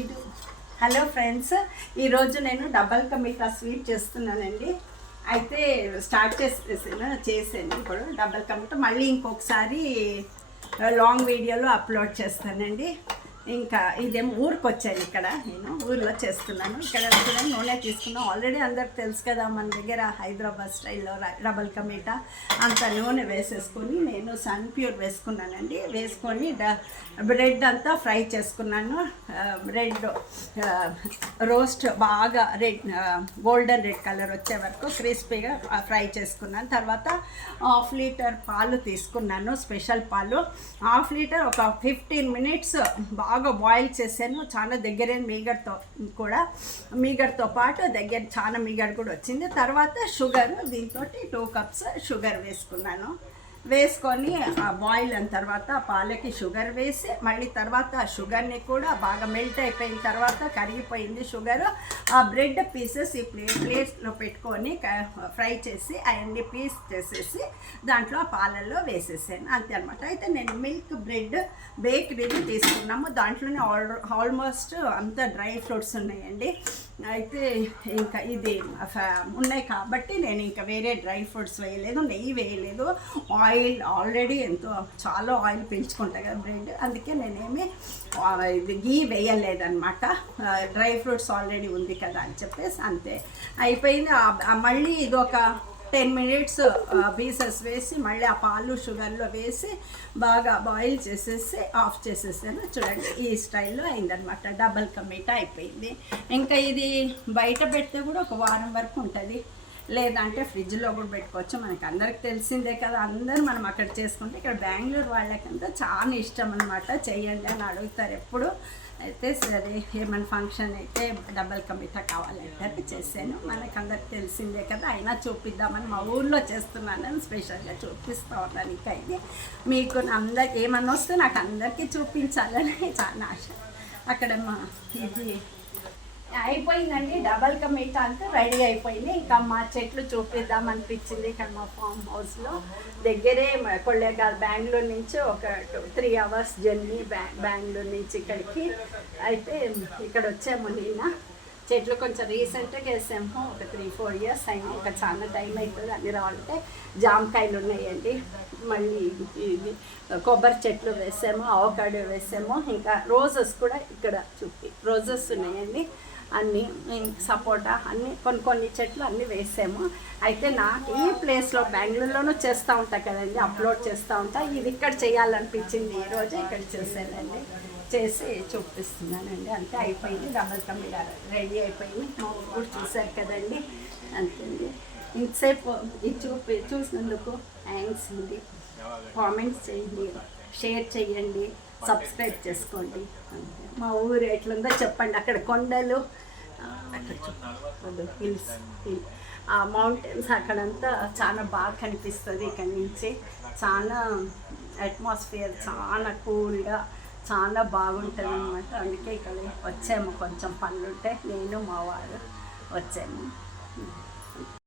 ఇది hello friends, ఈరోజు నేను డబల్ కా మీఠా స్వీట్ చేస్తున్నానండి. అయితే స్టార్ట్ చేసాను ఇప్పుడు డబల్ కా మీఠా. మళ్ళీ ఇంకొకసారి లాంగ్ వీడియోలో అప్లోడ్ చేస్తానండి. ఇంకా ఇదేమో ఊరికి వచ్చాను, ఇక్కడ నేను ఊర్లో చేస్తున్నాను. ఇక్కడ చూడండి, నూనె తీసుకున్నాను. ఆల్రెడీ అందరికి తెలుసు కదా, మన దగ్గర హైదరాబాద్ స్టైల్లో డబల్ కా మీఠా అంత నూనె వేసేసుకొని నేను సన్ ప్యూర్ వేసుకున్నానండి. వేసుకొని బ్రెడ్ అంతా ఫ్రై చేసుకున్నాను. బ్రెడ్ రోస్ట్ బాగా గోల్డెన్ రెడ్ కలర్ వచ్చే వరకు క్రిస్పీగా ఫ్రై చేసుకున్నాను. తర్వాత 1/2 లీటర్ పాలు తీసుకున్నాను, స్పెషల్ పాలు. 1/2 లీటర్ ఒక 15 మినిట్స్ బాగా బాయిల్ చేశాను. చాలా దగ్గరే మీగడతో పాటు చాలా మీగడ కూడా వచ్చింది. తర్వాత షుగర్, దీంతో 2 కప్స్ షుగర్ వేసుకున్నాను. వేసుకొని బాయిల్ అయిన తర్వాత పాలకి షుగర్ వేసి మళ్ళీ తర్వాత షుగర్ని కూడా బాగా మెల్ట్ అయిపోయిన తర్వాత కరిగిపోయింది షుగర్. ఆ బ్రెడ్ పీసెస్ ఈ ప్లేట్స్లో పెట్టుకొని ఫ్రై చేసి అవన్నీ పీస్ చేసేసి దాంట్లో పాలల్లో వేసేసాను, అంతే అనమాట. అయితే నేను మిల్క్ బ్రెడ్ బేకరీని తీసుకున్నాము. దాంట్లోనే ఆల్మోస్ట్ అంతా డ్రై ఫ్రూట్స్ ఉన్నాయండి. అయితే ఇంకా ఇది ఉన్నాయి కాబట్టి నేను ఇంకా వేరే డ్రై ఫ్రూట్స్ వేయలేదు, నెయ్యి వేయలేదు. ఆయిల్ ఆల్రెడీ చాలా ఆయిల్ పీల్చుకుంటాయి కదా బ్రెడ్, అందుకే నేనేమి ఇది గీ వేయలేదన్నమాట. డ్రై ఫ్రూట్స్ ఆల్రెడీ ఉంది కదా అని చెప్పేసి అంతే అయిపోయింది. మళ్ళీ ఇది ఒక 10 మినిట్స్ పీసెస్ వేసి మళ్ళీ ఆ పాలు షుగర్లో వేసి బాగా బాయిల్ చేసేసి ఆఫ్ చేసేసాను. చూడండి, ఈ స్టైల్లో అయిందనమాట. డబల్ కా మీఠా అయిపోయింది. ఇంకా ఇది బయట పెడితే కూడా ఒక వారం వరకు ఉంటుంది, లేదంటే ఫ్రిడ్జ్లో కూడా పెట్టుకోవచ్చు. మనకి అందరికి తెలిసిందే కదా, అందరూ మనం అక్కడ చేసుకుంటే. ఇక్కడ బెంగళూరు వాళ్ళకంతా చాలా ఇష్టం అనమాట, చెయ్యండి అని అడుగుతారు ఎప్పుడు. అయితే సరే, ఏమైనా ఫంక్షన్ అయితే డబల్ కా మీఠా కావాలంటే చేశాను. మనకు అందరికి తెలిసిందే కదా, అయినా చూపిద్దామని మా ఊళ్ళో చేస్తున్నానని స్పెషల్గా చూపిస్తూ ఉన్నాను. ఇంకా ఇది మీకు అందరికి ఏమన్నా వస్తే నాకు అందరికీ చూపించాలని చాలా ఆశ. అక్కడ మా ఇది అయిపోయిందండి, డబల్ కా మీఠా అంతా రెడీ అయిపోయింది. ఇంకా మా చెట్లు చూపిద్దాం అనిపించింది. ఇక్కడ మా ఫామ్ హౌస్లో దగ్గరే కొల్లేగాల్, బెంగళూరు నుంచి ఒక 3 అవర్స్ జర్నీ బెంగళూరు నుంచి ఇక్కడికి. అయితే ఇక్కడ వచ్చాము నిన్న. చెట్లు కొంచెం రీసెంట్గా వేసాము, ఒక 3-4 ఇయర్స్ అయినా. ఇంకా చాలా టైం అవుతుంది అన్ని రావాలంటే. జామకాయలు ఉన్నాయండి, మళ్ళీ ఇది కొబ్బరి చెట్లు వేసాము, అవకాడో వేసాము. ఇంకా రోజెస్ కూడా ఇక్కడ రోజెస్ ఉన్నాయండి అన్నీ. సపోటా అన్నీ కొన్ని చెట్లు అన్నీ వేసాము. అయితే నాకు ఈ ప్లేస్లో బెంగళూరులోనూ చేస్తూ ఉంటా కదండి, అప్లోడ్ చేస్తూ ఉంటా. ఇది ఇక్కడ చేయాలనిపించింది, ఈరోజు ఇక్కడ చేశానండి. చేసి చూపిస్తున్నానండి. అంతే అయిపోయింది, డబల్ కా మీఠా రెడీ అయిపోయింది. మా ఊరు కూడా చూశారు కదండి, అంతే. ఇంతసేపు ఇది చూసినందుకు థ్యాంక్స్ అండి. కామెంట్స్ చేయండి, షేర్ చేయండి, సబ్స్క్రైబ్ చేసుకోండి. మా ఊరు ఎట్లుందో చెప్పండి. అక్కడ కొండలు, అక్కడ హిల్స్, ఆ మౌంటైన్స్ అక్కడంతా చాలా బాగా కనిపిస్తుంది. ఇక్కడ నుంచి చాలా అట్మాస్ఫియర్ చాలా కూల్గా చాలా బాగుంటుంది అన్నమాట. అందుకే ఇక్కడ వచ్చాము, కొంచెం పనులుంటే నేను మా వారు వచ్చాము.